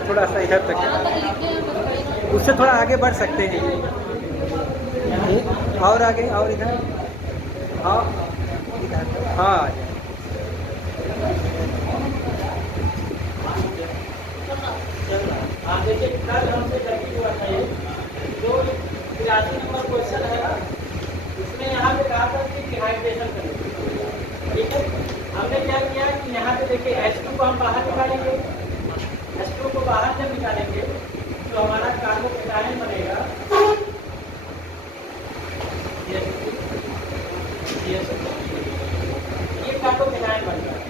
उससे थोड़ा सा इधर तक है, उससे थोड़ा आगे बढ़ सकते हैं। और आगे, और इधर, हाँ इधर, हाँ आ जाए। हाँ देखिए, कल हमसे गलती हुआ था ये, जो 83 नंबर क्वेश्चन है ना, उसमें यहाँ पे कहा था कि डिहाइड्रेशन करें। ठीक है, हमने क्या किया कि यहाँ पे देखिए H2 को हम बाहर निकालेंगे। H2 को बाहर जब निकालेंगे तो हमारा कार्बोकेटायन बनेगा ये कार्बोकेटायन बनता है।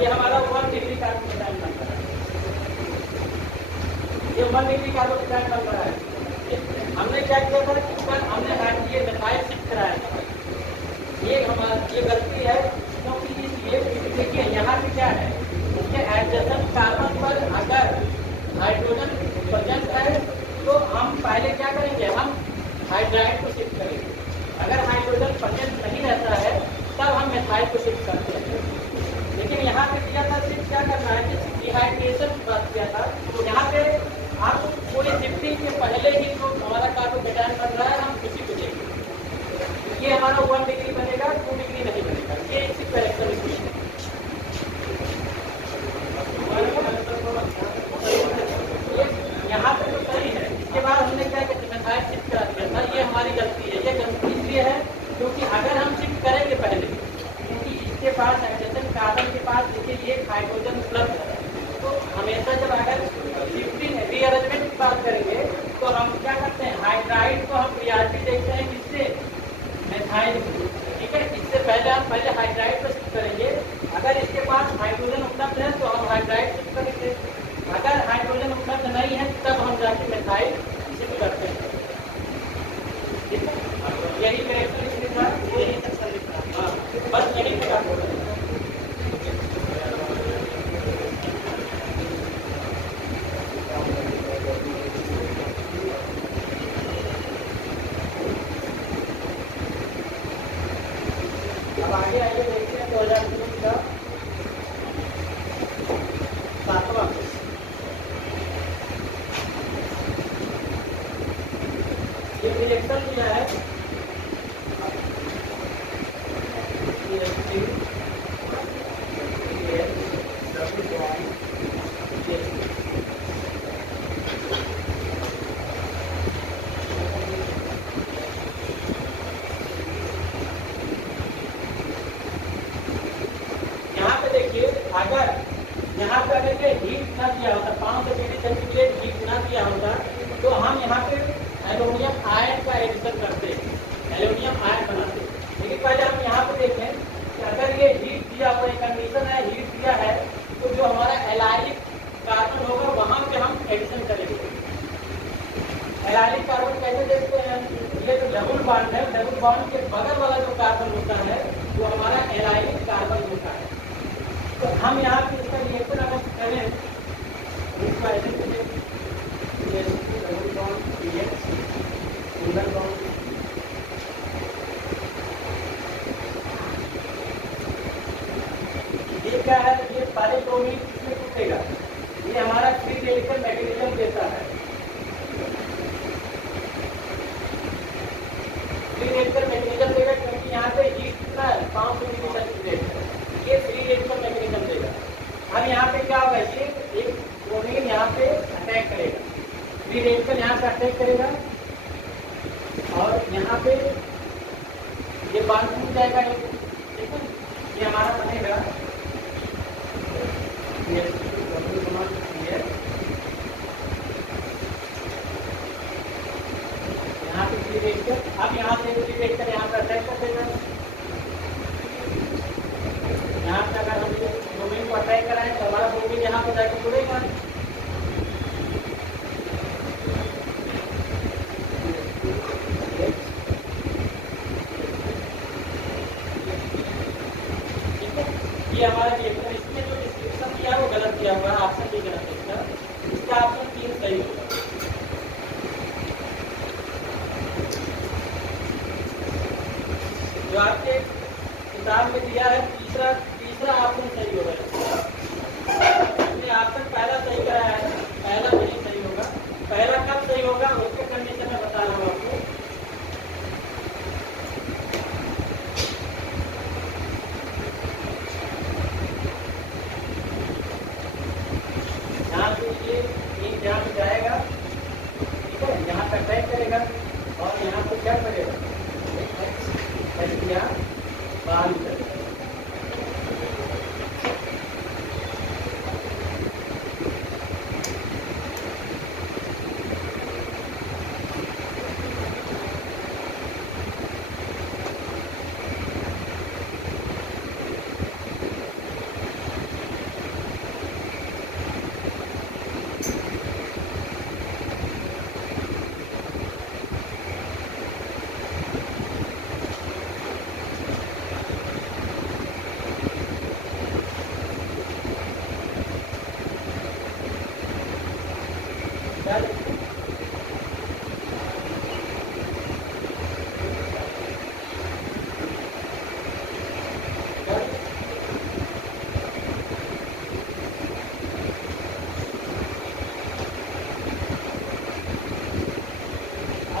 ये हमारा 1 डिग्री कार्बोकेटायन बनता है। ये 1 डिग्री कार्बोकेटायन बन रहा है। हमने क्या किया था कि कल हमने ये मिथाइल शिफ्ट कराया था। ये गलती है, क्योंकि इसलिए देखिए यहाँ पे क्या है, उसके एडजेसेंट कार्बन पर अगर हाइड्रोजन प्रेजेंट है तो हम पहले क्या करेंगे, हम हाइड्राइड को शिफ्ट करेंगे। अगर हाइड्रोजन प्रेजेंट नहीं रहता है तब हम मिथाइल को शिफ्ट करते हैं। लेकिन यहाँ पे दिया था सिर्फ क्या करना है, डिहाइड्रेशन की बात किया था। तो यहाँ पे आप पूरी शिफ्टिंग के पहले ही जो हमारा कार्बोकेटायन बन रहा है हम उसी को देखेंगे। ये हमारा 1 डिग्री बनेगा, 2 डिग्री नहीं बनेगा। ये इसी कैरेक्टर इक्वेशन है। यहाँ पे तो सही है। इसके बाद हमने क्या किया, मिथाइल शिफ्ट करा दिया था। ये हमारी गलती है। ये गलती इसलिए है क्योंकि अगर हम शिफ्ट करेंगे पहले, क्योंकि इसके पास हाइड्रोजन कार्बन के पास देखिए ये हाइड्रोजन उपलब्ध है, तो हमेशा जब अगर शिफ्टिंग रीअरेंजमेंट की बात करेंगे तो हम क्या करते हैं, हाइड्राइड को हम प्रियॉरिटी देते हैं किससे, मिथाइल। ठीक है, इससे पहले हम हाइड्राइड को शिफ्ट करेंगे। अगर इसके पास हाइड्रोजन उपलब्ध है तो हम हाइड्राइड शिफ्ट करेंगे। अगर हाइड्रोजन उपलब्ध नहीं है तब हम जाके मिथाइल शिफ्ट करते हैं। ठीक है, यही कैरेक्टरिस्टिक था, यही हाँ, बस यही प्रकार आगे आइए देखते हैं 2003 का 7वां। ये रिएक्शन दिया है, अगर यहाँ पे अगर ये हीट ना दिया होता, 500 डिग्री सेंटीग्रेड हीट ना दिया होता तो हम यहाँ पे एल्यूमिनियम आयन का एडिशन करते, एल्यूमिनियम आयन बनाते। लेकिन पहले हम यहाँ पे देखें कि अगर ये हीट दिया हुआ कंडीशन है, हीट दिया है, तो जो हमारा एलाइलिक कार्बन होगा वहाँ पे हम एडिशन करेंगे। एलाइलिक कार्बन कैसे देखते हैं, ये जो डबल बॉन्ड है, डबल बॉन्ड के बगल वाला जो कार्बन होता है वो हमारा एलाइलिक कार्बन होता है। तो हम यहाँ पे इसका रिएक्शन अगर करें, इसको ऐसे ये क्या है, ये सारे ब्रोमीन इसमें टूटेगा। ये हमारा फ्री रेडिकल मैकेनिज्म देता है। फ्री रेडिकल मैकेनिज्म देगा क्योंकि यहाँ पे हीट कितना है, 500 डिग्री सेंटीग्रेड है। ये फ्री रेडिकल मैकेनिज्म देगा। अब यहाँ पे क्या होगा, ये एक ब्रोमीन यहाँ पे अटैक करेगा, फ्री रेडिकल यहाँ पे अटैक करेगा और यहाँ पे ये बांध टूट जाएगा। ठीक है, ये हमारा बनेगा यहाँ पे फ्री रेडिकल। अब यहाँ से फ्री रेडिकल यहाँ पे अटैक कर देगा। यहाँ पे अगर हम ब्रोमीन को अटैक कराएं तो हमारा ब्रोमीन यहाँ पे जाकर जुड़ेगा। ये हमारा रिएक्टर, इसमें जो डिस्क्रिप्शन दिया है वो गलत दिया हुआ है, ऑप्शन भी गलत है इसका। इसका ऑप्शन 3 सही होगा। जो आपके किताब में दिया है तीसरा ऑप्शन सही होगा। आपने ऑप्शन पहला सही कराया है, पहला यहाँ पे जाएगा, ठीक है, यहाँ पे अटैक करेगा और यहाँ पे क्या करेगा, यहाँ बाहर निकलेगा।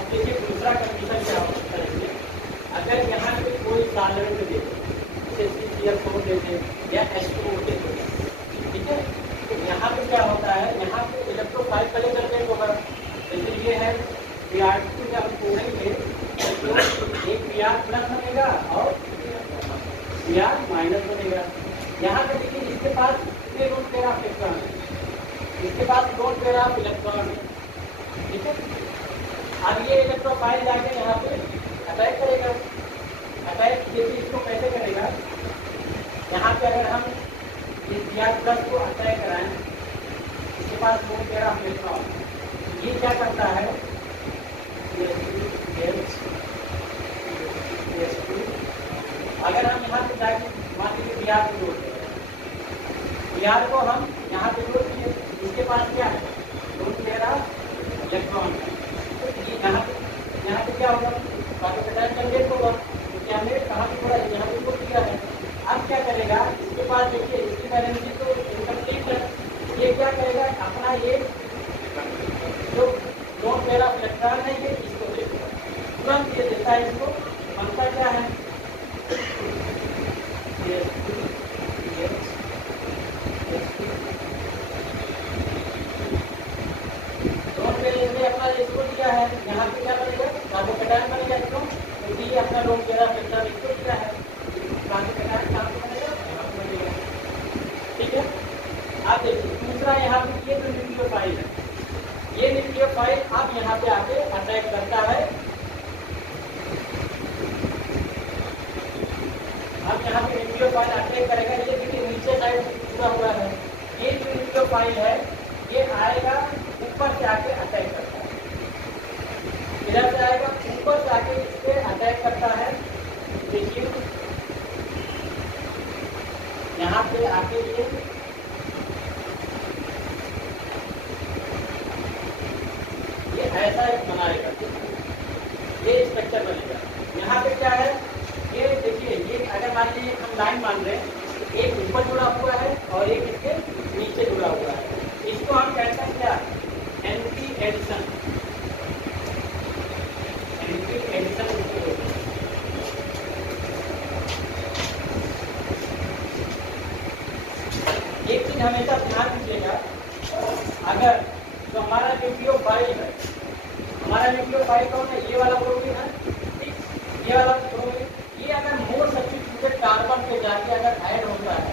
देखिए दूसरा कंडीशन क्या हो सकता है इसमें, अगर यहाँ पे कोई सॉल्वेंट दे दे, जैसे CCl4 दे दे या H2O दे दे, ठीक है, तो यहाँ पे क्या होता है, यहाँ पे इलेक्ट्रोफाइल पहले जनरेट होगा। जैसे ये है Br2 जब हम तोड़ेंगे तो एक Br प्लस बनेगा और Br माइनस बनेगा। यहाँ पे देखिए इसके पास कितने लोन पेयर ऑफ इलेक्ट्रॉन है, इसके पास लोन पेयर ऑफ इलेक्ट्रॉन है, ठीक है। अब ये इलेक्ट्रोफाइल जाके यहाँ पे अटैक करेगा। अटैक जैसे इसको कैसे करेगा, यहाँ पे अगर हम इस Br+ को अटैक कराएं, इसके पास लोन पेयर ऑफ इलेक्ट्रॉन, ये क्या करता है, अगर हम यहाँ पे जाके मान लीजिए Br को जोड़ दें, Br को हम यहाँ पे जोड़ दिए, इसके पास क्या है, लोन पेयर ऑफ इलेक्ट्रॉन। यहाँ पे क्या होगा, जनरेट होगा, क्योंकि हमने कहाँ पे थोड़ा यहाँ पे छोड़ दिया है। अब क्या करेगा, इसके पास देखिए इसकी बैलेंसी तो इनकम्प्लीट है, ये क्या करेगा, अपना ये जो लोन पेयर ऑफ इलेक्ट्रॉन है ये इसको देगा, तुरंत ये देता है इसको, बनता क्या है, अपना इसको दिया है, यहाँ पे क्या बनेगा, कार्बोकेटायन बनेगा, क्यों, क्योंकि ये अपना लोन पेयर ऑफ इलेक्ट्रॉन इसको दिया है, कार्बोकेटायन कहाँ पे बनेगा, यहाँ पे बनेगा, ठीक है। अब देखिए दूसरा यहाँ पे ये जो न्यूक्लियोफाइल है, ये न्यूक्लियोफाइल अब यहाँ पे आके अटैक करता है। अब यहाँ पे न्यूक्लियोफाइल अटैक करेगा, ये देखिए नीचे साइड जुड़ा हुआ है, ये जो न्यूक्लियोफाइल है ये आएगा ऊपर से आके अटैक करता है, इधर से आएगा ऊपर से आके इस पे अटैक करता है। देखिए यहाँ पे आके ये ऐसा एक बनाएगा, ये स्ट्रक्चर बनेगा। यहाँ पे क्या है, ये देखिए ये अगर मान लीजिए हम लाइन मान रहे हैं, एक ऊपर जुड़ा हुआ है और एक इसके नीचे जुड़ा हुआ है, इसको हम कहते हैं क्या, एंटी एडिशन, एंटी एडिशन। एक चीज हमेशा ध्यान दीजिएगा, अगर जो हमारा न्यूक्लियोफाइल है, हमारा न्यूक्लियोफाइल कौन है, ये वाला प्रोटीन है, ठीक, ये वाला प्रोटीन, ये अगर मोर सब्स्टिट्यूटेड कार्बन पे जाके अगर ऐड होता है,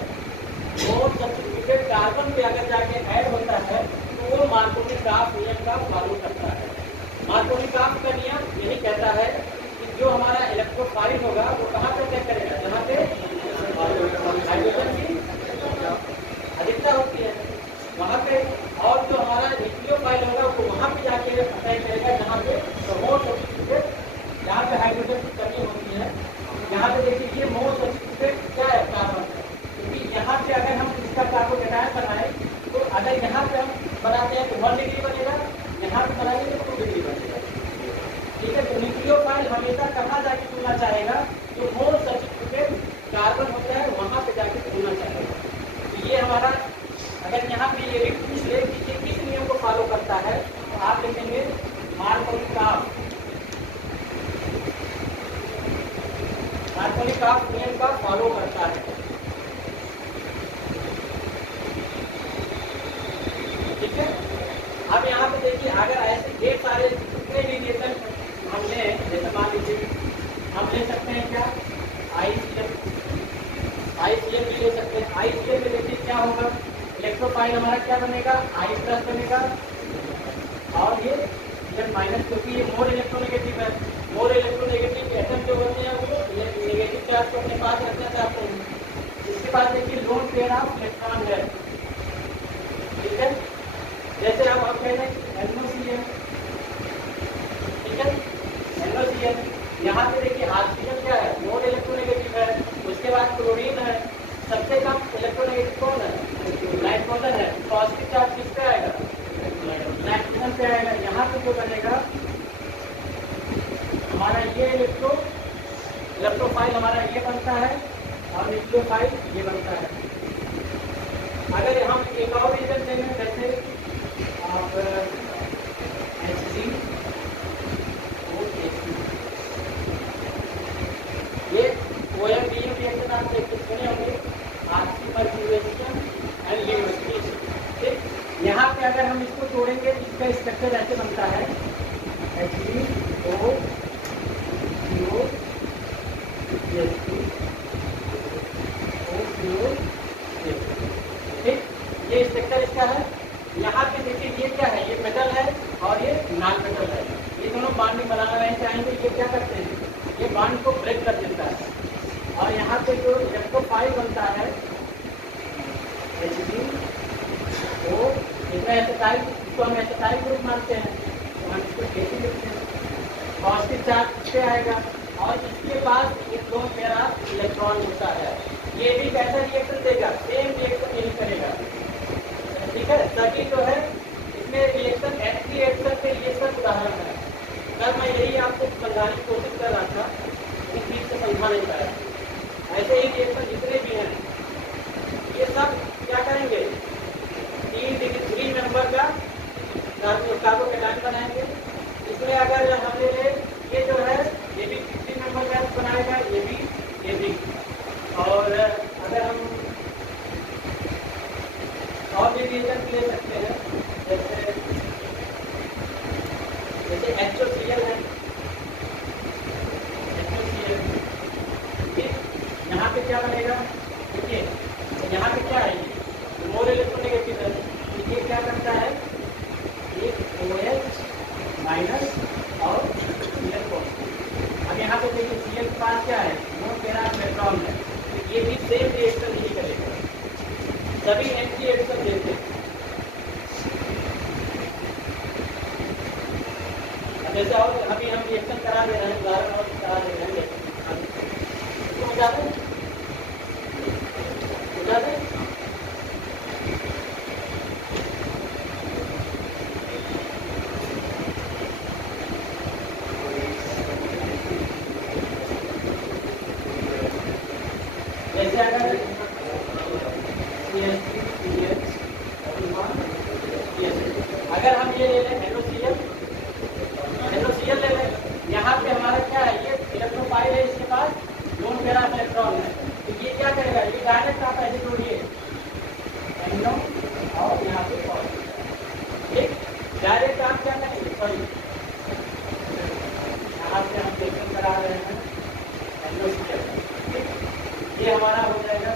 मोर सब्स्टिट्यूटेड कार्बन पे अगर जाके ऐड होता है तो वो मार्कोनी-काफ नियम का फॉलो करता है। मार्कोनी-काफ का नियम यही कहता है कि जो हमारा इलेक्ट्रोफाइल होगा वो कहाँ पे अटैक करेगा, जहाँ पे हाइड्रोजन की अधिकता होती है वहाँ पे, और जो हमारा न्यूक्लियोफाइल होगा वो वहाँ पे जाके अटैक करेगा जहाँ पे मोर सब्स्टिट्यूटेड, जहाँ पे हाइड्रोजन की कमी होती है। यहाँ पे देखिए ये मोर सब्स्टिट्यूटेड क्या है, कार्बन, क्योंकि यहाँ पे अगर हम इसका कार्बोकेटायन बनाए तो अगर यहाँ पे हम बनाते हैं तो 1 डिग्री बनेगा, यहाँ पे बनाएंगे तो 2 डिग्री बनेगा, ठीक है। तो न्यूक्लियोफाइल हमेशा कहाँ जाके चुनना चाहेगा, जो मोर सब्स्टिट्यूटेड कार्बन होता है वहाँ पे जाके चुनना चाहेगा। तो ये हमारा, अगर यहाँ पे ये भी पूछ ले कि ये किस नियम को फॉलो करता है, तो आप लिखेंगे मार्कोनी-काफ, मार्कोनी-काफ नियम का फॉलो करता है, ठीक है। अब यहाँ पे देखिए, अगर ऐसे ढेर सारे जितने भी रिएक्शन हमने, जैसे मान लीजिए हम ले सकते हैं क्या, ICl भी ले सकते हैं। ICl में देखिए क्या होगा, इलेक्ट्रोफाइल हमारा क्या बनेगा, I प्लस बनेगा, और ये इलेक्ट्रॉन माइनस, क्योंकि ये मोर इलेक्ट्रोनेगेटिव है। मोर इलेक्ट्रोनेगेटिव एटम जो होते हैं वो नेगेटिव चार्ज को अपने पास रखना चाहते हैं। इसके बाद देखिए लोन पेयर ऑफ इलेक्ट्रॉन है, ठीक है। जैसे अब आप कह रहे हैं NOCl, ठीक है, NOCl। यहाँ पे देखिए ऑक्सीजन क्या है, मोर इलेक्ट्रोनेगेटिव है। उसके बाद क्लोरीन है, सबसे कम इलेक्ट्रोनेगेटिव कौन है, नाइट्रोजन है। पॉजिटिव चार्ज किस पे आएगा, नाइट्रोजन पे आएगा। यहाँ पे जो बनेगा हमारा ये इलेक्ट्रोफाइल हमारा ये बनता है, और न्यूक्लियोफाइल ये बनता है। अगर हम एक और रीजन देंगे, जैसे आप HCl, ये OMBM रिएक्शन आप देख सुने होंगे, ऑक्सीमर्क्यूरेशन एंड लिग्निफिकेशन, ठीक। यहाँ पे अगर हम इसको तोड़ेंगे, इसका स्ट्रक्चर ऐसे बनता है, HCl, ठीक, ये स्ट्रक्चर इसका है। यहाँ पे देखिए ये क्या है, ये मेटल है और ये नॉन मेटल है। ये दोनों बॉन्ड बनाना नहीं चाहेंगे, ये क्या करते हैं, ये बॉन्ड को ब्रेक कर देता है। और यहाँ पे जो इलेक्ट्रोफाइल बनता है HCl, वो इसमें एसिटाइल, इसको हम एसिटाइल ग्रुप मानते हैं, तो हम इसको कैसे लिखते हैं, पॉजिटिव चार्ज पे आएगा, और इसके पास एक लोन पेयर ऑफ इलेक्ट्रॉन होता है। ये भी कैसा रिएक्शन देगा, सेम रिएक्शन यही करेगा, ठीक है। सभी जो है इसमें रिएक्शन एंटी रिएक्शन पे ये सब उदाहरण है। कल मैं यही आपको समझाने की कोशिश कर रहा था, इस चीज को समझा नहीं पाया। ऐसे ही रिएक्शन जितने भी हैं ये सब क्या करेंगे, 3 मेंबर का कार्बोकेटायन बनाएंगे। इसमें अगर हमने ये जो है ये भी 3 मेंबर का बनाएगा, ये भी। और अगर हम और भी रिएक्शन ले सकते हैं, जैसे HOCl है, यहाँ पे क्या बनेगा, देखिए यहाँ पे क्या है, मोर इलेक्ट्रोनेगेटिव है, ये क्या करता है, ये OH माइनस और Cl पॉजिटिव। अब यहाँ पे देखिए Cl के पास क्या है, मोर पेयर ऑफ इलेक्ट्रॉन है, तो ये भी सेम रिएक्शन नहीं करेगा, सभी एंटी रिएक्शन देते हैं। जैसे और अभी हम रिएक्शन करा दे रहे हैं, उदाहरण और करा दे रहे हैं, समझा दें। जैसे अगर अगर हम ये ले लें NOCl ले लें, यहाँ पे हमारा क्या है, ये इलेक्ट्रोफाइल है, इसके पास लोन पेयर ऑफ इलेक्ट्रॉन है, तो ये क्या करेगा, ये डायरेक्ट आप ऐसे जोड़िए NO और यहाँ पे पॉजिटिव, ठीक। डायरेक्ट आप क्या करेंगे, सॉरी यहाँ से हम रिएक्शन करा रहे हैं NOCl, ठीक। ये हमारा हो जाएगा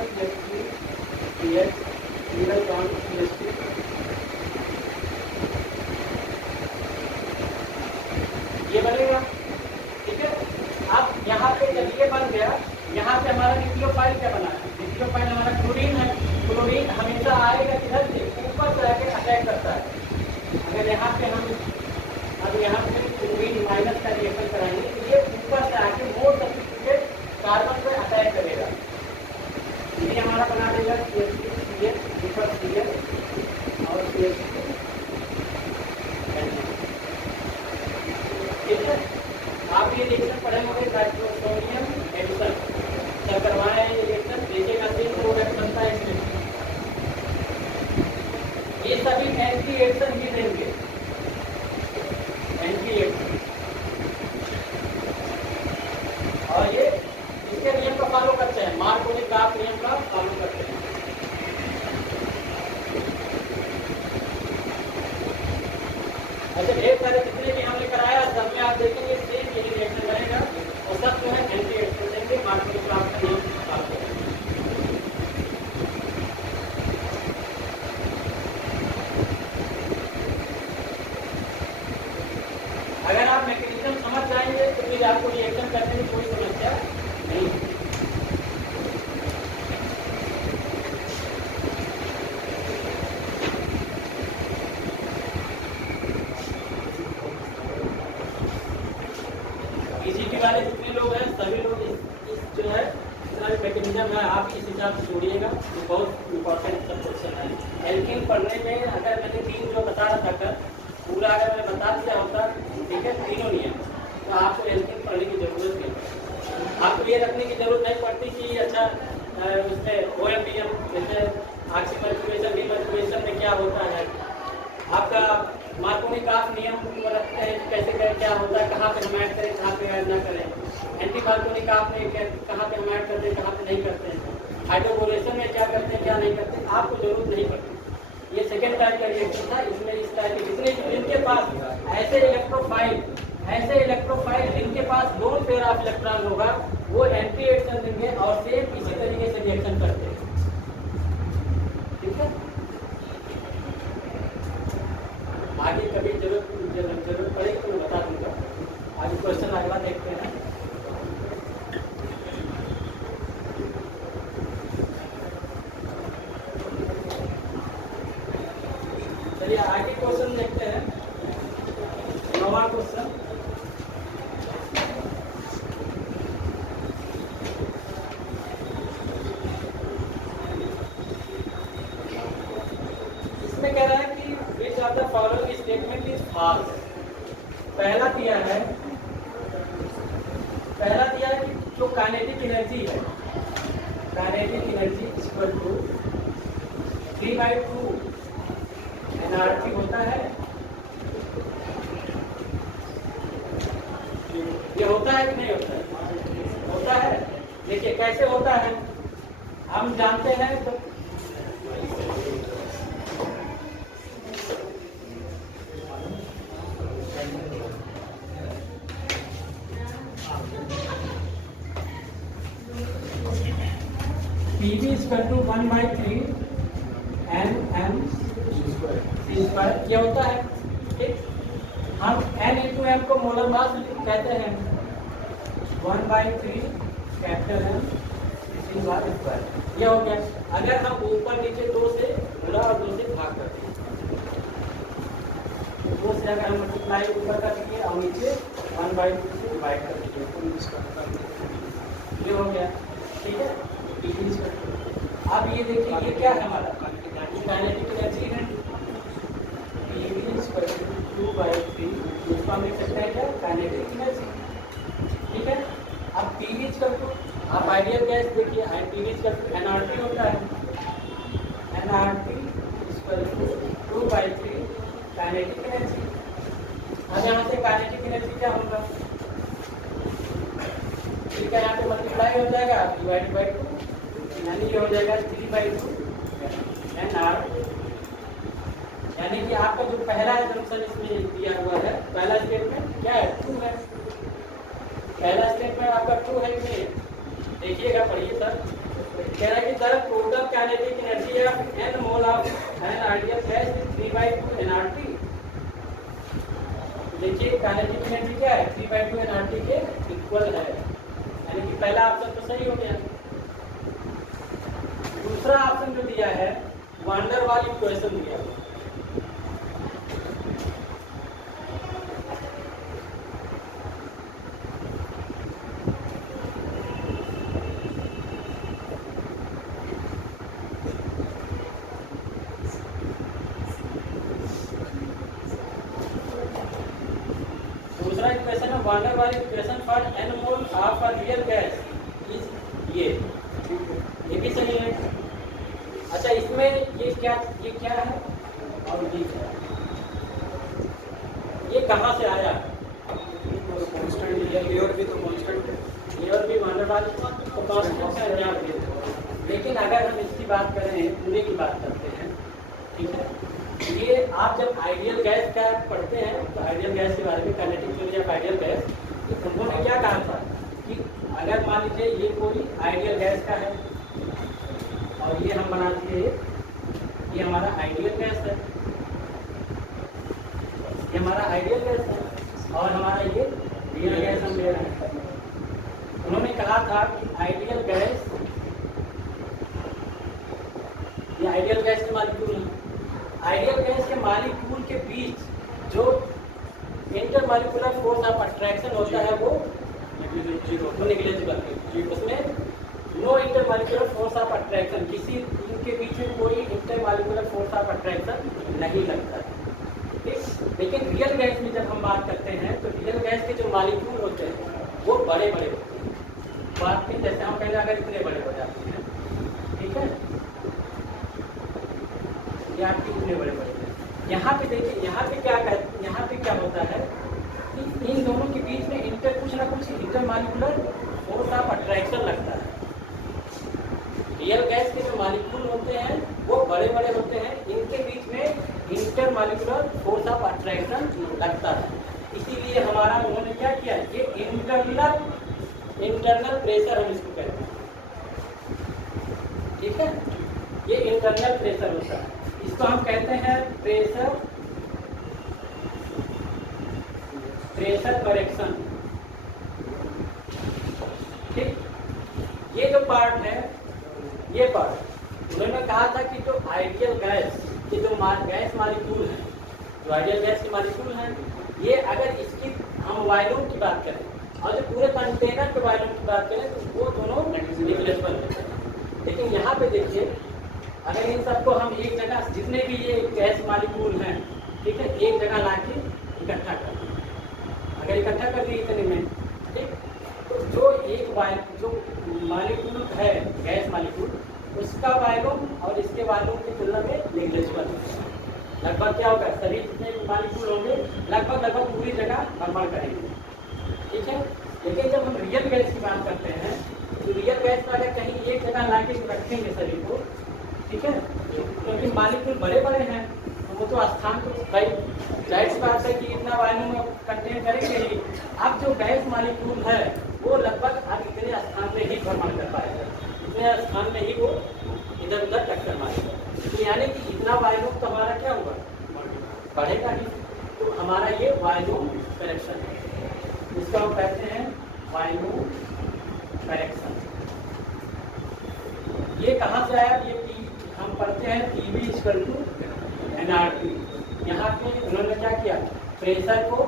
ये बनेगा, ठीक है। अब यहाँ पे जब ये बन गया, यहाँ पे हमारा न्यूक्लियोफाइल क्या बना है, न्यूक्लियोफाइल हमारा क्लोरीन है। क्लोरीन हमेशा आएगा किधर से, ऊपर से आके अटैक करता है। अगर यहाँ पे हम अब यहाँ पे क्लोरीन माइनस का रिएक्शन कराएंगे, तो ये ऊपर से आके मोर सब्स्टिट्यूटेड कार्बन पे अटैक करेगा, ये हमारा बना देगा CH3CH और CH2, ठीक है। आप ये रिएक्शन पढ़े होंगे, नाइट्रोसोनियम एडिशन जब करवाए हैं, ये रिएक्शन देखिएगा, सेम प्रोडक्ट बनता है इसमें। ये सभी एंटी रिएक्शन ही देंगे, एंटी रिएक्शन, और ये इसके नियम को फॉलो करते हैं, मार्कोनी काफ नियम का फॉलो करते हैं। अच्छा ढेर सारे जितने भी हमने कराया सब में आप देखेंगे सेम यही रिएक्शन रहेगा और सब जो है एंटी रिएक्शन देंगे मार्केट में आपका नियम पास करेंगे। अगर आप मैकेनिज्म समझ जाएंगे तो फिर आपको रिएक्शन करने में कोई समस्या नहीं है। पीजीटी वाले जितने लोग हैं सभी लोग इस जो है जितना भी मैकेनिज्म है आप इस हिसाब से जोड़िएगा। ये बहुत इंपॉर्टेंट सब क्वेश्चन है। एल्कीन पढ़ने में अगर मैंने 3 जो बता रहा था पूरा अगर मैं बता दिया होता ठीक है तीनों नियम तो आपको एल्कीन पढ़ने की जरूरत नहीं। आपको ये रखने की जरूरत नहीं पड़ती कि अच्छा उसमें OMDM जैसे ऑक्सीमर्क्यूरेशन डीमर्क्यूरेशन में क्या होता है। आपका मार्कोनी-काफ नियम को रखते हैं कि कैसे क्या होता है, कहाँ पे हम ऐड करें कहाँ पे ऐड ना करें। एंटी मार्कोनी-काफ में कहाँ पे हम ऐड करते हैं कहाँ पे नहीं करते हैं। हाइड्रोकोलेशन में क्या करते हैं क्या नहीं करते आपको जरूरत नहीं पड़ती। ये सेकेंड टाइप का रिएक्शन था। इसमें इस टाइप के जितने जिनके पास ऐसे इलेक्ट्रोफाइल जिनके पास लोन पेयर ऑफ इलेक्ट्रॉन होगा वो एंटी रिएक्शन देंगे और सेम इसी तरीके से रिएक्शन करते हैं। ठीक है, आगे कभी जरूरत पड़ेगी तो मैं बता दूंगा। आगे क्वेश्चन अगला देखते हैं। चलिए आगे क्वेश्चन देखते हैं। 9वां क्वेश्चन। इसमें कह रहा है कि which of the following statement is false। पहला दिया है कि जो काइनेटिक एनर्जी है kinetic energy equal to 3/2 NRT होता है। ये होता है कि नहीं होता है? होता है। देखिए कैसे होता है हम जानते हैं तो PV equal to 1/3 NM C²। ये होता है ठीक। हम N × M को मोलर मास कहते हैं 1/3 कैपिटल M C²। ये हो गया। अगर हम ऊपर नीचे 2 से गुणा और 2 से भाग करते हैं 2 से अगर हम मल्टीप्लाई ऊपर कर दिए और नीचे 1/2 से डिवाइड कर दिए ये हो गया। ठीक है, अब ये देखिए ये क्या है हमारा काइनेटिक एनर्जी है। PV इक्वल टू 2/3 इसको हम लिख सकते हैं क्या काइनेटिक एनर्जी। ठीक है, अब PV इक्वल टू आप आइडियल गैस देखिए PV इक्वल टू nRT होता है। nRT equal to 2/3 kinetic energy. अब यहाँ से काइनेटिक एनर्जी क्या होगा ठीक है यहाँ पे मल्टीप्लाई हो जाएगा डिवाइड बाई 2 यानी ये हो जाएगा 3/2 NR। यानी कि आपका जो पहला एजम्पशन इसमें दिया हुआ है पहला स्टेटमेंट क्या है 2 है। पहला स्टेटमेंट आपका 2 है कि देखिएगा पढ़िए सर। कह रहा है कि sir total kinetic energy of n mole of an ideal gas is 3/2 nRT। देखिए काइनेटिक एनर्जी क्या है 3/2 nRT के इक्वल है। यानी कि पहला ऑप्शन तो सही हो गया। दूसरा ऑप्शन जो दिया है वांडर वाल इक्वेशन दिया है। दूसरा इक्वेशन है वांडर वाल equation for n mole of a real gas is ये भी सही है। अच्छा इसमें ये क्या है और ये कहाँ से आया कांस्टेंट ये और भी तो कांस्टेंट है। ये और भी वांडर वाल तो कांस्टेंट है यहाँ पे। लेकिन अगर हम इसकी बात करें पूरे की बात करते हैं ठीक है ये आप जब आइडियल गैस का पढ़ते हैं तो आइडियल गैस के बारे में kinetic theory of ideal gas, तो उन्होंने क्या कहा था कि अगर मान लीजिए ये कोई आइडियल गैस का है और ये हम बना दिए ये हमारा आइडियल गैस है, ये हमारा आइडियल गैस है और हमारा ये रियल गैस हम ले रहे हैं। उन्होंने कहा था कि आइडियल गैस, ये आइडियल गैस के मॉलिक्यूल है, आइडियल गैस के मॉलिक्यूल के बीच जो इंटरमॉलिक्यूलर फोर्स ऑफ अट्रैक्शन होता है वो नेग्लिजिबल, उसमें no intermolecular force of attraction, किसी इनके बीच में कोई इंटरमॉलिक्यूलर फोर्स ऑफ अट्रैक्शन नहीं लगता है। ठीक, लेकिन रियल गैस में जब हम बात करते हैं तो रियल गैस के जो मॉलिक्यूल होते हैं वो बड़े बड़े होते हैं, बात में जैसे हम पहले अगर इतने बड़े हो जाते हैं, ठीक है, ये आपके इतने बड़े बड़े हैं। यहाँ पे देखिए, यहाँ पे क्या होता है कि इन दोनों के बीच में कुछ ना कुछ इंटरमॉलिक्यूलर फोर्स ऑफ अट्रैक्शन लगता है। रियल गैस के जो मॉलिक्यूल होते हैं वो बड़े बड़े होते हैं, इनके बीच में इंटरमॉलिक्यूलर फोर्स ऑफ अट्रैक्शन लगता है। इसीलिए हमारा उन्होंने क्या किया, ये इंटरनल प्रेशर हम इसको कहते हैं, ठीक है, ये इंटरनल प्रेशर होता है, इसको हम कहते हैं प्रेशर करेक्शन। ठीक, ये जो पार्ट है, ये पार्ट उन्होंने कहा था कि जो आइडियल गैस के जो गैस मॉलिक्यूल है, जो आइडियल गैस के मॉलिक्यूल हैं, ये अगर इसकी हम वॉल्यूम की बात करें और जो पूरे कंटेनर के वॉल्यूम की बात करें तो वो दोनों नेग्लिजिबल होते हैं। लेकिन यहाँ पे देखिए, अगर इन सबको हम एक जगह, जितने भी ये गैस मॉलिक्यूल हैं, ठीक है, एक जगह ला के इकट्ठा कर दें, अगर इकट्ठा कर दिए इतने में, ठीक, तो जो जो मॉलिक्यूल है गैस मॉलिक्यूल, उसका वॉल्यूम और इसके वॉल्यूम की तुलना में नेग्लिजिबल है। लगभग क्या होगा, सभी जितने मॉलिक्यूल होंगे लगभग पूरी जगह भ्रमण करेंगे, ठीक है। लेकिन जब हम रियल गैस की बात करते हैं तो रियल गैस में अगर कहीं एक जगह ला के रखेंगे सभी को, ठीक है, क्योंकि मॉलिक्यूल बड़े बड़े हैं तो वो तो स्थान तो भाई जाहिर सी बात है कि इतना वॉल्यूम कंटेन करेंगे ही। अब जो गैस मॉलिक्यूल है वो लगभग अब इतने स्थान में ही भ्रमण कर पाएगा, इतने स्थान में ही वो इधर उधर टक्कर मारेगा, तो यानी कि इतना वॉल्यूम तो हमारा क्या होगा, बढ़ेगा ही। तो हमारा ये वॉल्यूम करेक्शन है, इसको हम कहते हैं वॉल्यूम करेक्शन। ये कहाँ से आया, ये हम पढ़ते हैं PV = nRT। यहाँ पे उन्होंने क्या किया, प्रेशर को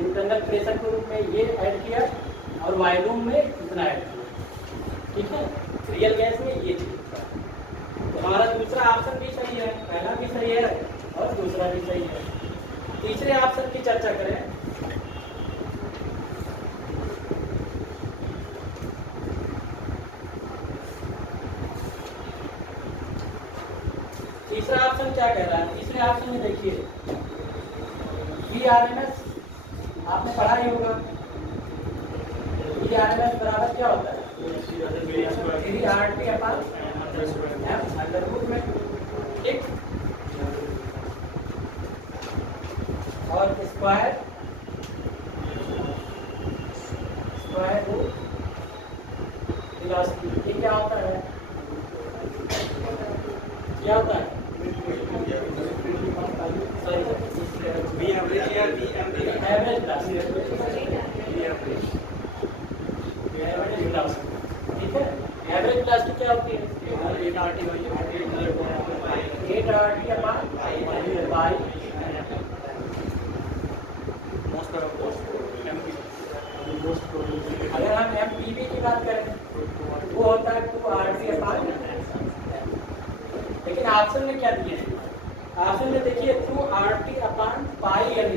इंटरनल प्रेशर के रूप में ये ऐड किया और वॉल्यूम में इतना ऐड किया, ठीक है। रियल गैस में ये चीज, तो हमारा दूसरा ऑप्शन भी सही है, पहला भी सही है और दूसरा भी सही है। तीसरे ऑप्शन की चर्चा करें, तीसरा ऑप्शन क्या कह रहा है, तीसरे ऑप्शन में देखिए VRMS आपने पढ़ा ही होगा, VRMS बराबर क्या होता है, 3RT/m में, ठीक, और स्क्वायर रूट वेलोसिटी, ये क्या होता है, क्या होता है, ठीक है। एवरेज वेलोसिटी क्या होती है, 8RT/π। अगर हम MPV की बात करें वो होता है 2RT/m। लेकिन ऑप्शन में क्या दिए हैं, ऑप्शन में देखिए 2RT/πm।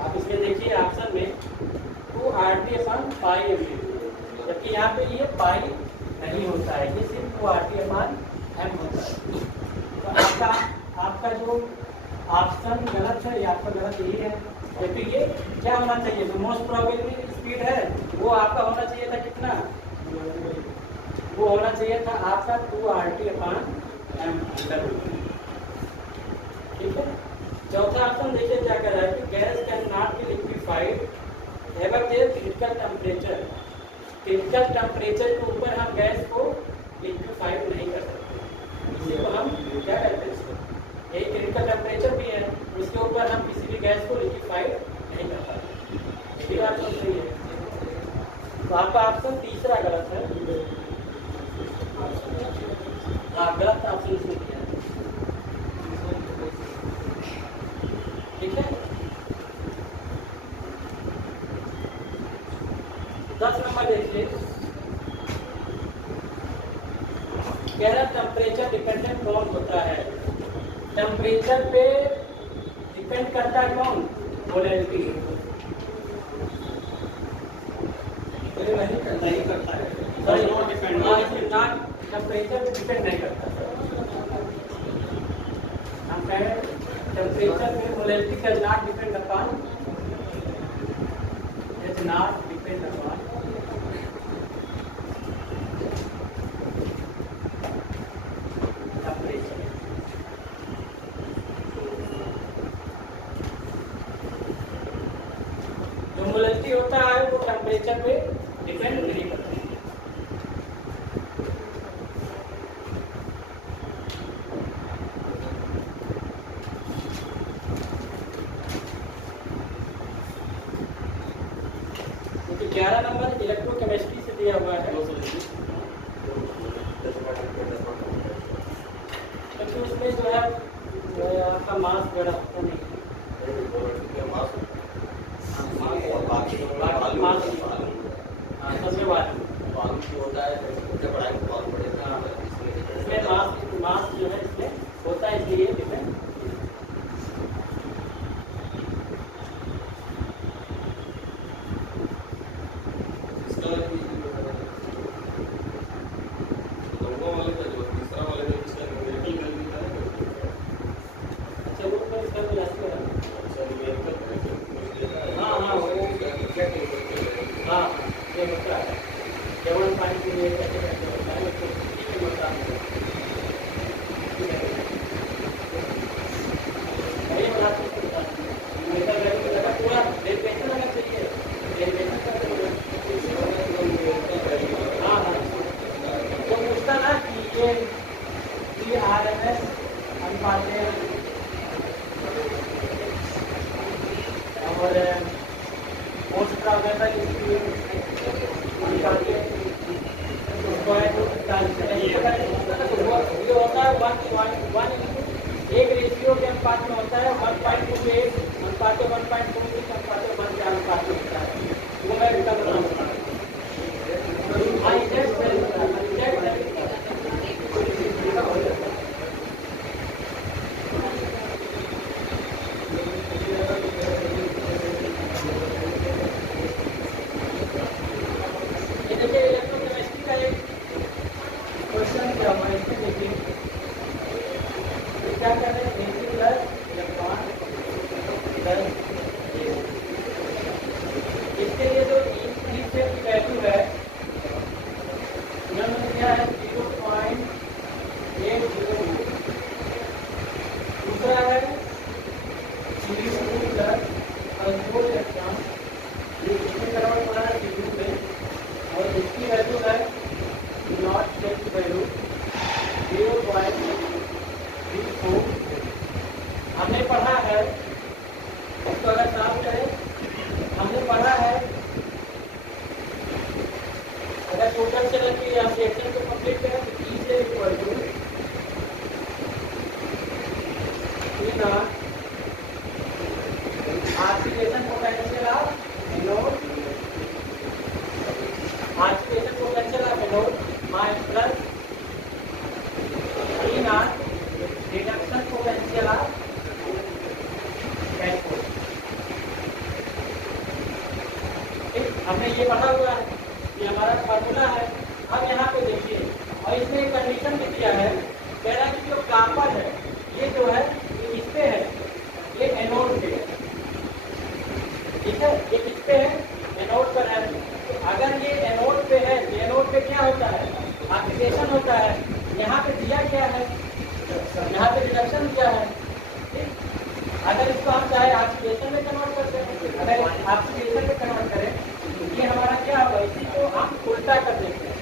आप इसमें देखिए ऑप्शन में 2RT/πm, जबकि यहाँ पे ये पाई नहीं होता है, ये सिर्फ 2RT/m होता है। तो आपका जो ऑप्शन गलत है, ये आपका गलत यही है, क्योंकि ये क्या होना चाहिए, जो मोस्ट प्रोबेबल स्पीड है वो आपका होना चाहिए था कितना, वो होना चाहिए था आपका 2RT/m, अंडर। ठीक है। चौथा ऑप्शन देखिए क्या कह रहा है कि gas can not be liquefied ever their critical temperature. Critical temperature के ऊपर हम गैस को लिक्विफाइड नहीं कर सकते। इसी को हम क्या कहते हैं, इसको यही क्रिटिकल टेम्परेचर भी है, उसके ऊपर हम किसी भी गैस को लिक्विफाइड नहीं कर सकते। यही ऑप्शन सही है। तो आपका ऑप्शन तीसरा गलत है। हाँ, गलत ऑप्शन इसने दिया है। ठीक है। 10 नंबर देखिए, कह रहा टेम्परेचर डिपेंडेंट कौन होता है। टेम्परेचर पे डिपेंड करता है कौन, मोलैलिटी। नहीं करता है, सॉरी, नॉट टेम्परेचर पे डिपेंड नहीं करता। हम कह रहे हैं टेम्परेचर पे molality does not depend upon, does not depend upon temperature. जो मोलैलिटी होता है वो टेम्परेचर पे डिपेंड नहीं करता। क्योंकि 11 नंबर इलेक्ट्रोकेमिस्ट्री से दिया हुआ है, क्योंकि उसमें जो है आपका मास वगैरह होता नहीं है। हाँ, सबसे बाद इसमें मास जो है इसमें होता है, इसलिए डिपेंड। अच्छा, वो तो इसका तो ऐसे है। हाँ हाँ, वो हाँ, ये होता है जवन पानी के लिए कैसे कैसे होता है, उसको ठीक है बता दो। ये बात तो बता दो। मेरा लेवल तो लगा पूरा डेरिवेशन लगा चाहिए, डेरिवेशन करते हुए। हाँ हाँ, तो पूछता ना कि ये RMS अनुपात है और मोस्ट का अगर है इसकी अनुपात है, उसको है तो ये होता है 1:1 एक रेशियो के अनुपात में होता है। 1.28 अनुपात 1.26 अनुपात 1 के अनुपात में होता है। वो मैं इसका बताऊंगा। ये देखिए इलेक्ट्रोकेमिस्ट्री का एक क्वेश्चन क्या हुआ है, इसमें देखिए क्या कर रहे हैं, Ac plus electron plus A। इसके लिए जो ई सेट की वैल्यू है उन्होंने क्या है 0.802। दूसरा है CO2 प्लस कंट्रोल इलेक्ट्रॉन, ये कितने बराबर पड़ा है CO2 पे, और इसकी वैल्यू है नॉट सेट की वैल्यू 0.34। हमने पढ़ा है, इसको अगर साफ करें, हमने पढ़ा है अगर टोटल चलन की हम सेक्शन को कंप्लीट करें तो ई से equal to oxidation potential of anode, oxidation potential of anode minus plus E not reduction potential of cathode. ठीक, हमने ये पढ़ा हुआ है, ये हमारा फार्मूला है। अब यहाँ पे देखिए, और इसमें एक कंडीशन भी दिया है, कह रहा है कि जो कॉपर है ये जो है ये किस पे है, ये एनोड पे है। ठीक है, ये किस पे है, एनोड पर है। तो अगर ये एनोड पे है, एनोड पे क्या होता है, ऑक्सीडेशन होता है। यहाँ पे दिया गया है अगर ऑक्सीडेशन में कन्वर्ट करें तो ये हमारा क्या होगा, इसी को हम उल्टा कर देते हैं।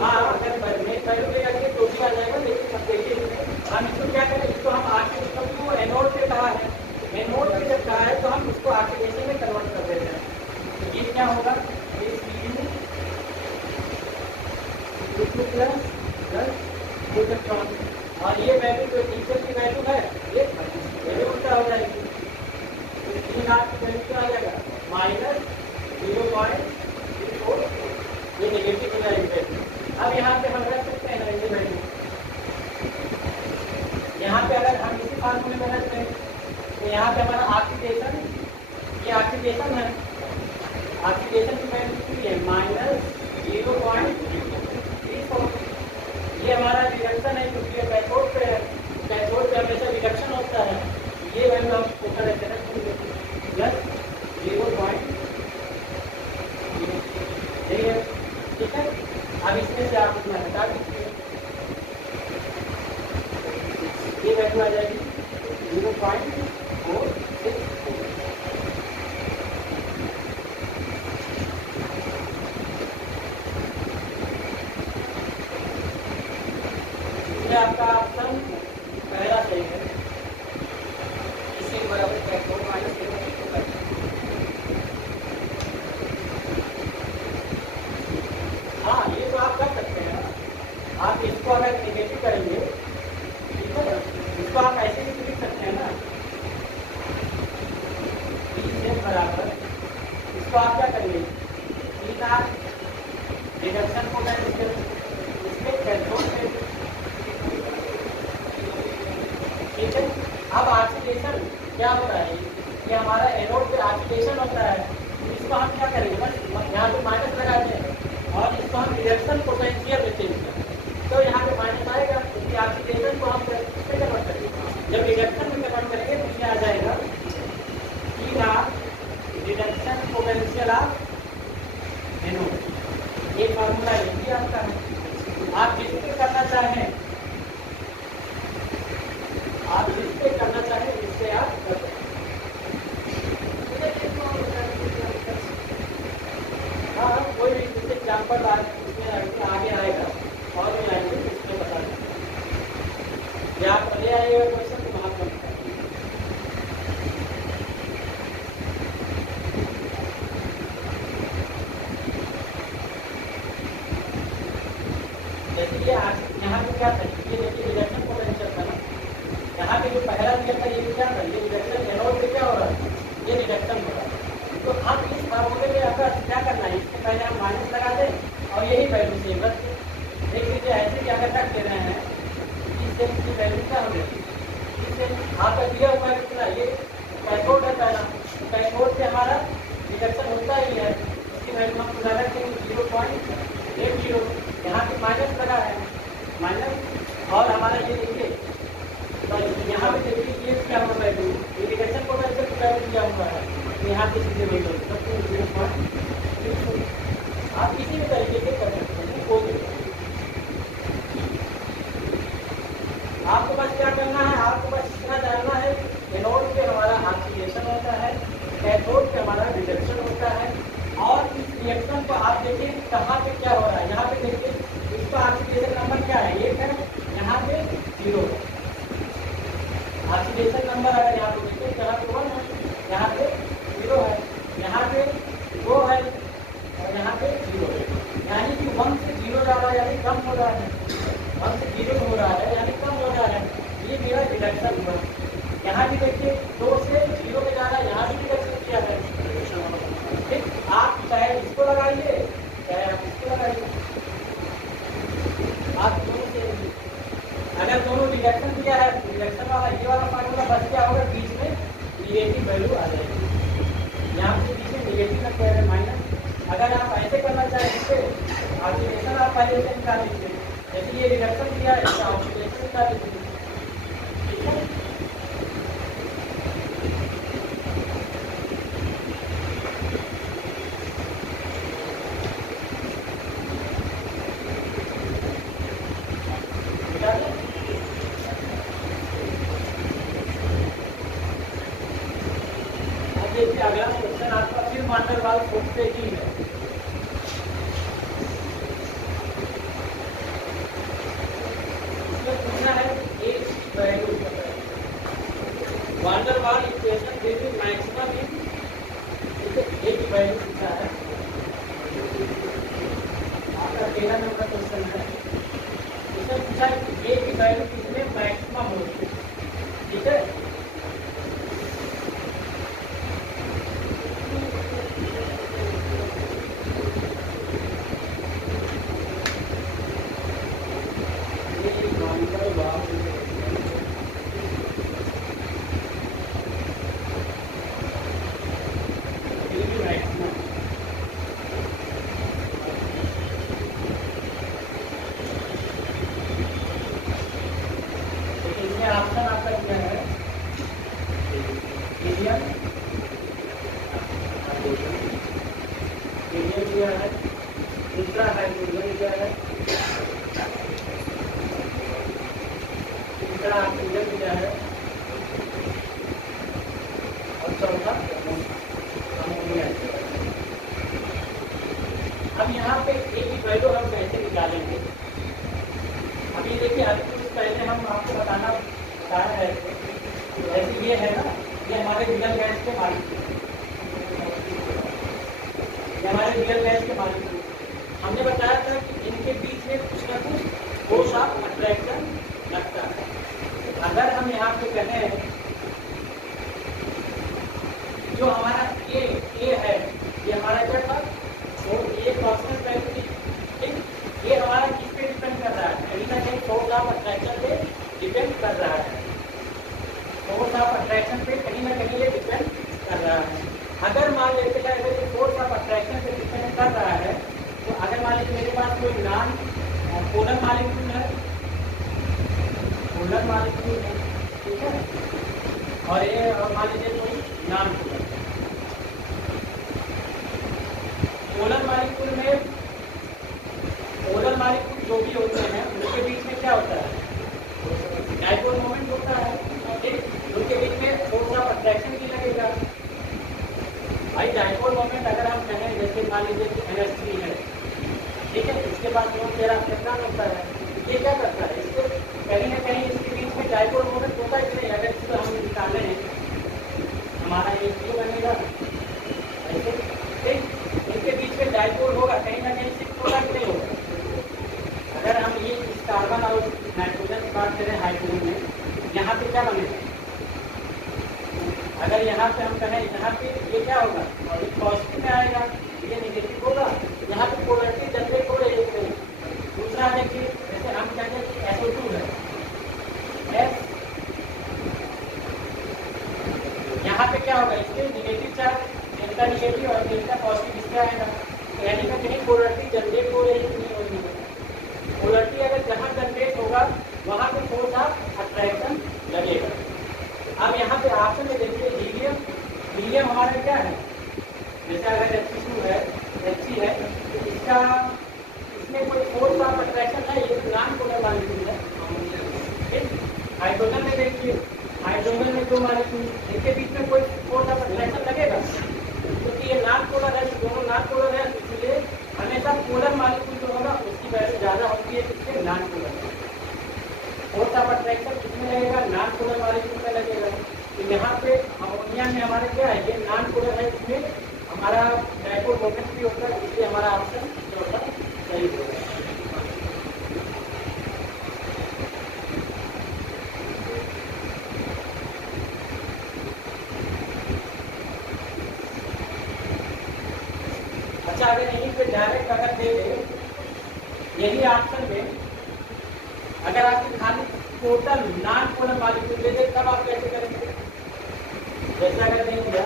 हाँ, अगर मेन वैल्यू लेगा तो भी आ जाएगा, लेकिन अब देखिए हम इसको क्या करें, इसको हम ऑक्सीडेशन को एनोड पे कहा है, एनोड पे जब कहा है तो हम इसको ऑक्सीडेशन में कन्वर्ट कर देते हैं। तो ये क्या होगा, इलेक्ट्रॉन, और ये वैल्यू जो इनिशियल की वैल्यू है ये उल्टा हो जाएगी। तो 3 की वैल्यू क्या आ जाएगा, -0.34, ये नेगेटिव हो जाएगी वैल्यू। अब यहाँ पे हम रख सकते हैं ना ये वैल्यू, यहाँ पे अगर हम इसी फार्मूले में रखते हैं तो यहाँ पे हमारा ऑक्सीडेशन, ये ऑक्सीडेशन है, ऑक्सीडेशन की वैल्यू कितनी है, -0.34। ये हमारा रिडक्शन है क्योंकि ये कैथोड पे है, कैथोड पे हमेशा रिडक्शन होता है। ये वैल्यू हम ऊपर रखते हैं +0.0, ठीक है, ठीक है। अब इसमें से आप इतना हटा दीजिए, ये वैल्यू आ जाएगी 0.464। आपका ऑप्शन पहला सही है, इसी बराबर कैथोड माइनस हाँ, ये तो आप कर सकते हैं। आप इसको अगर नेगेटिव करेंगे, ठीक है, इसको आप ऐसे भी लिख सकते हैं ना, इससे बराबर, इसको आप क्या करेंगे, रिडक्शन को इसमें कैथोड से, ठीक है। अब ऑक्सीडेशन क्या होता है, ये हमारा एनोड पे ऑक्सीडेशन होता है, तो इसको हम क्या करेंगे, बस यहाँ पे माइनस लगाते हैं और इसको हम रिडक्शन पोटेंशियल में चेंज करें, तो यहाँ पे माइनस आएगा, क्योंकि ऑक्सीडेशन को हम किससे कन्वर्ट करेंगे, जब रिडक्शन में कन्वर्ट करेंगे तो क्या आ जाएगा, रिडक्शन पोटेंशियल ऑफ एनोड। ये फार्मूला ये भी आपका है, आप जिस पे करना चाहें, आप जिस पे करना चाहें इससे आप कर सकते हैं। हाँ, कोई भी जैसे एग्जाम्पल इसमें आगे आएगा और भी आएंगे इसमें बता दें, या आप ले आइएगा क्वेश्चन तो वहाँ पर जैसे ये यहाँ पे क्या था, ये देखिए रिडक्शन पोटेंशियल था ना, यहाँ पे जो पहला दिया था ये क्या था, ये रिडक्शन एनोड पे क्या हो रहा है, ये रिडक्शन हो रहा है। तो हम इस फार्मूले में अगर क्या करना है, इससे पहले हम माइनस लगा दें और यही वैल्यू सेम रख दें। देख लीजिए ऐसे ही अगर रख दे रहे हैं, इससे इसकी वैल्यू क्या हो गई, इससे आपका दिया हुआ है कितना, ये कैथोड है पहला, कैथोड से हमारा रिडक्शन होता ही है, इसकी वैल्यू हम पूरा रख देंगे 0.80, यहाँ पे माइनस लगा है, माइनस, और हमारा ये देखिए यहाँ पे देखिए ये क्या हुआ वैल्यू, ये रिडक्शन पोटेंशियल की वैल्यू दिया हुआ है, यहाँ पे सीधे वही होगी, तब तो 0.6। आप किसी भी तरीके से कर सकते हैं, कोई भी। आपको बस क्या करना है, आपको बस इतना जानना है, एनोड पे हमारा ऑक्सीडेशन होता है, कैथोड पे हमारा रिडक्शन होता है, और इस रिएक्शन को आप देखिए कहाँ पे क्या हो रहा है, यहाँ पे देखिए इसका ऑक्सीडेशन नंबर क्या है, 1 है, यहाँ पे 0 है। ऑक्सीडेशन नंबर अगर यहाँ पे देखिए, यहाँ पे 1 है, यहाँ पे 0 है, यहाँ पे 2 है और यहाँ पे 0 है, यानी कि 1 से 0 जा रहा है, यानी कम हो रहा है, 1 से 0 हो रहा है यानी कम हो रहा है, ये मेरा रिडक्शन हुआ। यहाँ भी देखिए 2 से 0 में जा रहा है, यहाँ भी रिडक्शन किया है, ठीक। आप चाहे इसको लगाइए चाहे आप इसको लगाइए, आप दोनों से, अगर दोनों रिडक्शन दिया है रिडक्शन वाला ये वाला फार्मूला बस क्या होगा, बीच में निगेटिव वैल्यू आ जाएगी, यहाँ पे बीच में निगेटिव रख दिया है माइनस। अगर आप ऐसे करना चाहें इससे ऑक्सीडेशन आप पहले से निकाल लीजिए, जैसे ये रिडक्शन दिया है इसका ऑक्सीडेशन निकाल लीजिए, ठीक है। अगला क्वेश्चन आपका फिर वान डेर वाल्स फोर्स पे ही है। इसमें पूछना है ए की value, van der Waals equation with maximum in, A की वैल्यू पूछा है। आपका 13 नंबर क्वेश्चन है। इसमें पूछा है कि ए की वैल्यू किसमें मैक्सिमम होगी, ठीक है। ऑप्शन आपका क्या है, मीडियम दिया है, दूसरा हाइड्रोजन दिया है, तीसरा ऑक्सीजन दिया है और चौथा अमोनिया। अब यहाँ पे ए की वैल्यू हम कैसे निकालेंगे, अभी देखिए अभी कुछ पहले हम आपको बताया है, जैसे ये है ना, ये हमारे रियल गैस के मालिक, ये हमारे रियल गैस के मालिक। हमने बताया था कि इनके बीच में कुछ ना कुछ फोर्स ऑफ अट्रैक्शन लगता है। अगर हम यहाँ पे कहें जो हमारा ए है, ये हमारा क्या था, वो ये कांस्टेंट वैल्यू, ठीक, ये हमारा किस पे डिपेंड कर रहा है, कहीं ना कहीं फोर्स ऑफ अट्रैक्शन पे डिपेंड कर रहा है, फोर्स ऑफ अट्रैक्शन पे कहीं ना कहीं ये डिपेंड कर रहा है। अगर मान लेते हैं अगर ये फोर्स ऑफ अट्रैक्शन पे डिपेंड कर रहा है, तो अगर मान लीजिए मेरे पास कोई नॉन पोलर मॉलिक्यूल है, पोलर मॉलिक्यूल है, ठीक है, और ये मान लीजिए कोई नॉन पोलर, पोलर मॉलिक्यूल में पोलर मॉलिक्यूल जो भी होते हैं उनके बीच में क्या होता है, डाइपोल मोमेंट होता है, ठीक, उनके बीच में फोर्स ऑफ अट्रैक्शन भी लगेगा। भाई डाइपोल मोमेंट अगर हम कहें जैसे मान लीजिए कि NH3 है, ठीक है, इसके बाद जो तेरा इलेक्ट्रॉन होता है, ये क्या करता है, इसको कहीं ना कहीं इसके बीच में डाइपोल मोमेंट होता है कि नहीं, अगर इसको हम निकालें हमारा ये क्यों बनेगा ऐसे, ठीक, इनके बीच में डाइपोल होगा, कहीं ना कहीं शिफ्ट होगा कि नहीं होगा। अगर हम ये इस कार्बन और नाइट्रोजन की बात करें हाइड्रोजन में, यहाँ पे क्या बनेगा, अगर यहाँ पे हम कहें यहाँ पे ये क्या होगा, और ये पॉजिटिव में आएगा, ये नेगेटिव होगा, यहाँ पे पोलरिटी जनरेट हो रही है। दूसरा देखिए जैसे हम कहते हैं कि SO2 है, S, यहाँ पे क्या होगा, इसके नेगेटिव चार्ज, डेल्टा नेगेटिव और डेल्टा पॉजिटिव इसका आएगा, तो यानी कि कहीं पोलरिटी जनरेट हो रही है नहीं हो रही है। पोलरिटी अगर जहाँ जनरेट होगा वहाँ पे फोर्स ऑफ अट्रैक्शन लगेगा। अब यहाँ पे ऑप्शन में देखिए हीलियम, हीलियम हमारा क्या है, जैसे अगर H2 है, H3 है, तो इसका इसमें कोई फोर्स ऑफ अट्रैक्शन है, ये नॉन पोलर मॉलिक्यूल है, ठीक। हाइड्रोजन में देखिए, हाइड्रोजन में दो मॉलिक्यूल, इनके बीच में कोई फोर्स ऑफ अट्रैक्शन लगेगा, क्योंकि ये नॉन पोलर है, दोनों नॉन पोलर है, इसलिए हमेशा पोलर मॉलिक्यूल जो होगा उसकी वैल्यू ज़्यादा होती है किसके, non polar. Force of attraction किसमें लगेगा, नॉन पोलर मॉलिक्यूल में लगेगा। तो यहाँ पे अमोनिया में हमारे क्या है, ये नॉन पोलर है, इसमें हमारा डाइपोल मोमेंट भी होता है, इसलिए हमारा ऑप्शन जो होगा सही होगा। अच्छा अगर यहीं पे डायरेक्ट अगर दे दे यही ऑप्शन में, अगर आपकी खाली टोटल नॉन पोलर मॉलिक्यूल दे दे तब आप कैसे करेंगे, जैसा अगर नहीं दिया,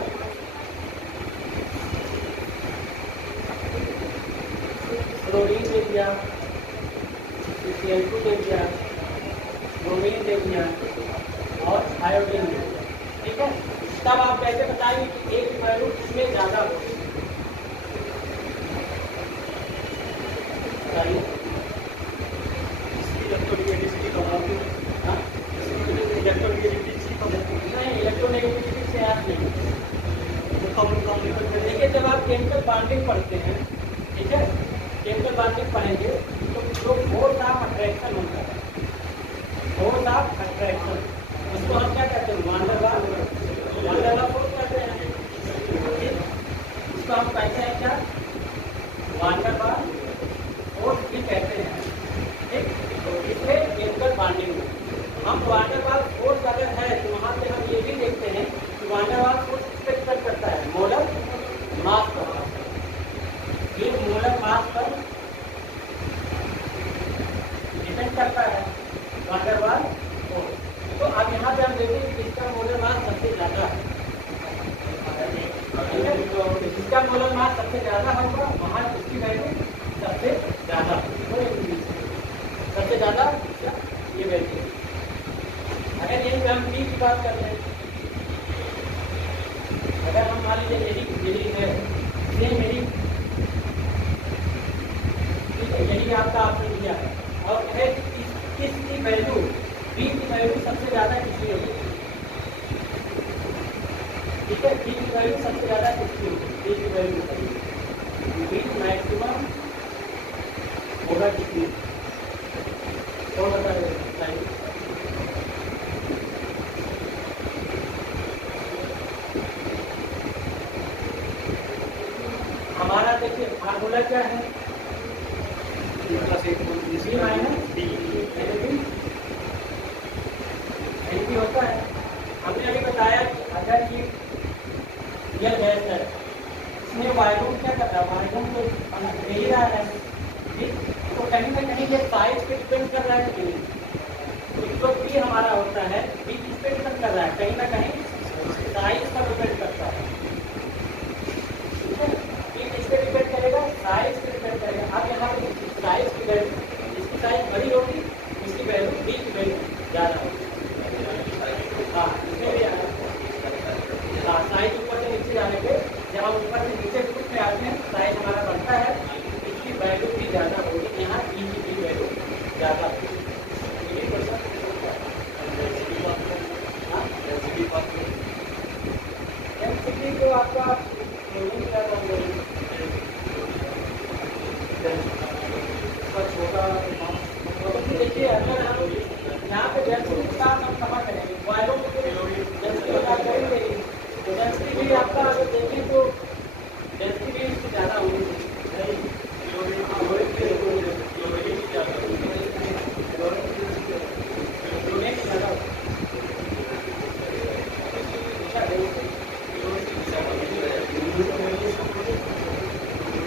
क्लोरीन दे दिया, Cl2 दे दिया, ब्रोमीन दे दिया और आयोडीन दे दिया, ठीक है, तब आप कैसे बताएंगे कि एक वैल्यू किसमें ज़्यादा हो, बताइए। नहीं, इलेक्ट्रोनेगेटिविटी से आप नहीं, केमिकल बॉन्डिंग पढ़ते हैं, ठीक है, केमिकल बॉन्डिंग पढ़ेंगे तो जो फोर्स ऑफ अट्रैक्शन होता है, फोर्स ऑफ अट्रैक्शन, उसको हम क्या कहते हैं, वान डेर वाल्स फोर्स कहते हैं। इसको हम कहते हैं क्या, वान डेर वाल्स फोर्स भी कहते हैं, ठीक। तो इसमें केमिकल बॉन्डिंग हम वान डेर वाल्स फोर्स अगर है तो वहाँ पे हम ये भी देखते हैं कि वान डेर वाल्स फोर्स किस पे डिपेंड करता है, मोलर मास पर। ये मोलर मास पर डिपेंड करता है वान डेर वाल्स फोर्स। तो अब यहाँ पे हम देखें कि इसका मोलर मास सबसे ज़्यादा है, तो जिसका मोलर मास सबसे ज़्यादा होगा वहाँ उसकी वैल्यू सबसे ज़्यादा, सबसे ज़्यादा ये वैल्यू। अगर यही हम बी की बात कर रहे हैं, अगर हम मान लीजिए यही है सेम यही आपका आपने दिया है और है किसकी वैल्यू, बी की वैल्यू सबसे ज़्यादा किसकी होगी, ठीक है, बी की वैल्यू सबसे ज़्यादा किसकी होगी, बी की वैल्यू बी मैक्सिमम होगा कितनी, कौन बताइए। हमारा देखिए फार्मूला क्या है, सी माइनस डी होता है। हमने अभी बताया कि अगर ये गैस है, इसमें वायुम क्या कर रहा है, वायुम तो दे ही रहा है, ठीक, तो कहीं ना कहीं ये साइज पे डिपेंड कर रहा है कि नहीं, तो जो बी हमारा होता है बी किस पे डिपेंड कर रहा है, कहीं ना कहीं साइज पर डिपेंड करता है, ठीक है, बी किस पे डिपेंड करेगा, साइज पे डिपेंड करेगा। अब यहाँ पे साइज की वैल्यू, इसकी साइज बड़ी होगी, इसकी वैल्यू बी की वैल्यू ज़्यादा होगी, हाँ इसलिए हाँ साइज ऊपर से नीचे जाने पे जब हम ऊपर से नीचे ग्रुप में आते हैं साइज हमारा बढ़ता है, इसकी वैल्यू भी ज़्यादा होगी, यहाँ ई की वैल्यू ज़्यादा होगी। एमसीक्यू को आपका छोटा देखिए, अगर हम यहाँ पे डेंसिटी के साथ हम समा करेंगे वायरों को डेंसिटी बता करेंगे, तो डेंसिटी भी आपका अगर देखें तो डेंसिटी भी इससे ज़्यादा होगी,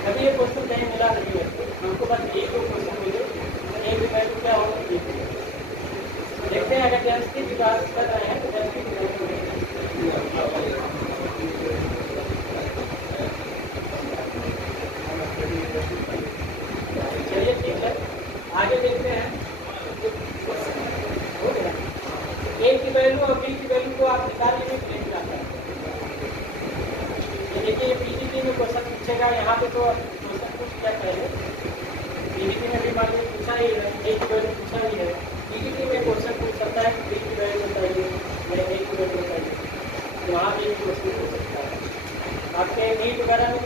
अभी ये क्वेश्चन कहीं मिला नहीं है, हमको बस एक दो क्वेश्चन मिले, एक वैल्यू क्या होगी देखते हैं। अगर डेंसिटी की बात कर रहे हैं तो डेंसिटी की वैल्यू चलिए ठीक है, आगे देखते हैं। हो गया, ए की वैल्यू और बी की वैल्यू को आप निकालिए में प्लेट जाता है। देखिए पीजीटी में क्वेश्चन पूछेगा, यहाँ पे तो क्वेश्चन पूछ क्या करेंगे, पीजीटी में भी मान लीजिए पूछा ही है, ए की वैल्यू पूछा ही है, पीजीटी में क्वेश्चन पूछ सकता है कि बी की वैल्यू बताइए या ए की वैल्यू बताइए, तो वहाँ भी क्वेश्चन पूछ सकता है। आपके नीट वगैरह में